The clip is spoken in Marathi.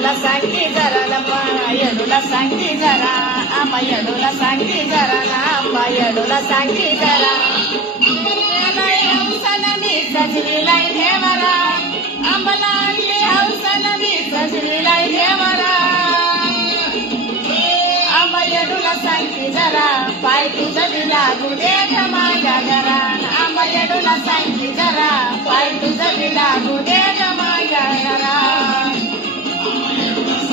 येडूला सांगती जरा लंबा येडूला सांगती जरा आंबा येडूला सांगती जरा आंबा येडूला सांगती जरा हौसानं मी सजविलाय देवरा आंबला आणली हौसानं मी सजविलाय देवरा आंबा येडूला सांगती जरा पाय तुझं बी लागू दे ग माझ्या घरा आंबा येडूला सांगती जरा पाय तुझं बी लागू दे